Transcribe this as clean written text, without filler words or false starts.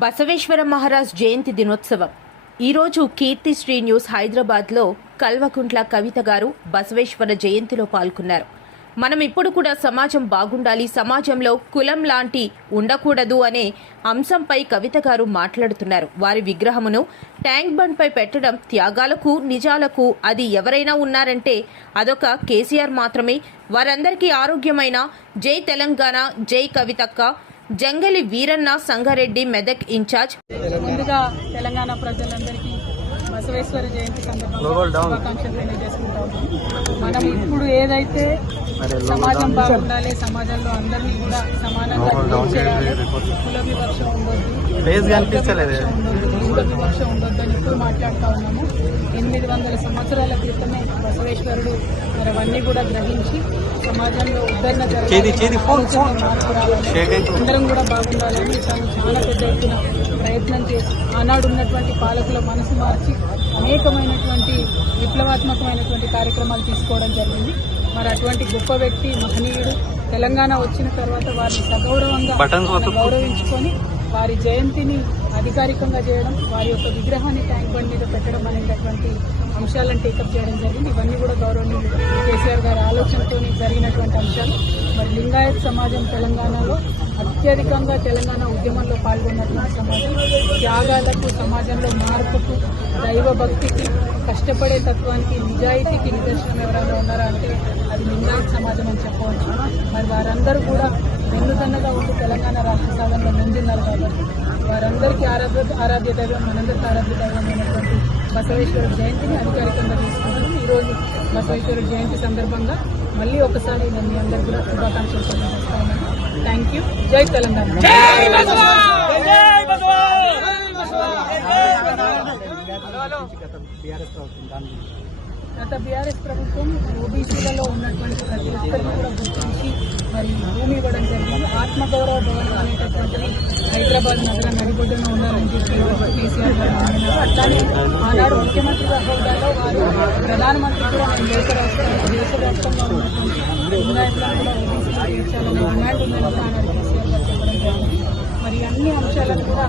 బసవేశ్వర మహారాజ్ జయంతి దినోత్సవం ఈరోజు కీర్తి శ్రీ న్యూస్ హైదరాబాద్లో కల్వకుంట్ల కవిత గారు బసవేశ్వర జయంతిలో పాల్గొన్నారు. మనం ఇప్పుడు కూడా సమాజం బాగుండాలి, సమాజంలో కులం లాంటి ఉండకూడదు అనే అంశంపై కవిత గారు మాట్లాడుతున్నారు. వారి విగ్రహమును ట్యాంక్ బండ్ పై పెట్టడం త్యాగాలకు, నిజాలకు. అది ఎవరైనా ఉన్నారంటే అదొక కేసీఆర్ మాత్రమే. వారందరికీ ఆరోగ్యమైన జై తెలంగాణ, జై కవితక్క. జంగలి వీరన్న సంగారెడ్డి మెదక్ ఇన్ఛార్జ్. ముందుగా తెలంగాణ ప్రజలందరికీ బసవేశ్వర జయంతి సందర్భంగా శుభాకాంక్షలు తెలియజేసుకుంటాము. మనం ఇప్పుడు ఏదైతే సమాజం బాగుండాలి, సమాజంలో అందరినీ కూడా సమానంగా చేయాలి, కుల వివక్ష ఉండొద్దు, వివక్ష ఉండొద్దు అని ఇప్పుడు మాట్లాడుతూ ఉన్నాము. 800 సంవత్సరాల క్రితమే బసవేశ్వరుడు మరి అవన్నీ కూడా గ్రహించి సమాజంలో ఉద్ధరణ జరగాలి, మార్పు రావాలి, అందరం కూడా బాగుండాలని తను చాలా పెద్ద ఎత్తున ప్రయత్నం చేసి ఆనాడు ఉన్నటువంటి పాలకుల మనసు మార్చి అనేకమైనటువంటి విప్లవాత్మకమైనటువంటి కార్యక్రమాలు తీసుకోవడం జరిగింది. మరి అటువంటి గొప్ప వ్యక్తి, మహనీయుడు తెలంగాణ వచ్చిన తర్వాత వారిని సగౌరవంగా గౌరవించుకొని వారి జయంతిని అధికారికంగా చేయడం, వారి యొక్క విగ్రహాన్ని ట్యాంక్ బండ్ మీద పెట్టడం అనేటటువంటి అంశాలను టేకప్ చేయడం జరిగింది. ఇవన్నీ కూడా గౌరవనీయులు కేసీఆర్ గారి ఆలోచనతో జరిగినటువంటి అంశాలు. మరి లింగాయత్ సమాజం తెలంగాణలో అత్యధికంగా తెలంగాణ ఉద్యమంలో పాల్గొన్నటువంటి సమాజం. త్యాగాలకు, సమాజంలో మార్పుకు, దైవ భక్తికి, కష్టపడే తత్వానికి, నిజాయితీకి నిదర్శనం ఎవరైనా ఉన్నారా అంటే అది లింగాయత్ సమాజం అని చెప్పవచ్చు. మరి వారందరూ కూడా వెన్నుదన్నగా ఉండి తెలంగాణ రాష్ట్ర సాధనలో ముందున్నారు కాబట్టి వారందరికీ ఆరాధ్య దైవం, మనందరికీ ఆరాధ్య దైవమైనటువంటి బసవేశ్వర జయంతిని అధికారికంగా తీసుకుంటాము. ఈరోజు బసవేశ్వర జయంతి సందర్భంగా మళ్ళీ ఒకసారి నేను మీ అందరికీ కూడా శుభాకాంక్షలు తెలియజేస్తాను. Thank you. జై తెలంగాణ. గత బీఆర్ఎస్ ప్రభుత్వం ఓబీసీలలో ఉన్నటువంటి ప్రతి ఒక్కరిని కూడా గుర్తించి మరి భూమి ఇవ్వడం జరిగింది. ఆత్మగౌరవ భవనం అనేటటువంటిది హైదరాబాద్ నగర నడిబొడ్డున ఉండాలని చెప్పి కేసీఆర్ గారు అన్నారు. అట్లానే ఆనాడు ముఖ్యమంత్రిగా హోదాలో వారు ప్రధానమంత్రి కూడా నేను దేశవ్యాప్తంగా ఉన్నటువంటి లింగాయత్లను కూడా ఓబీసీలో తీర్చాలని డిమాండ్ ఉందని కూడా ఆనాడు కేసీఆర్ గారు చెప్పడం జరిగింది. మరి అన్ని అంశాలను కూడా